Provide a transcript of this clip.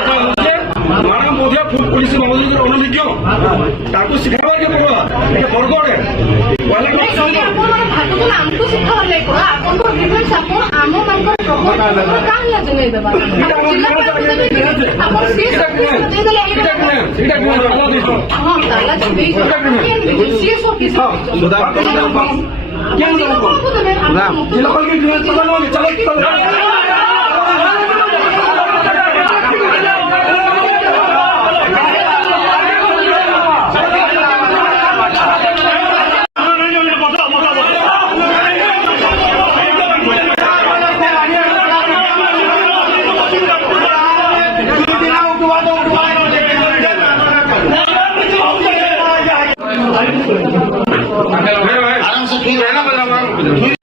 माना मोदिया पुलिस अनुलिज्ञ ताकू शिखाबार के पड़ा ये बरगड़े हमको शिखाबार नहीं पड़ा आपन को डिफेंस आपन आम मान को काहे ला जने देबा आपन से सब दे देले हां ताला छबी से सो किस सुधा क्या ये लोग के चलो आराम से ठीक है ना।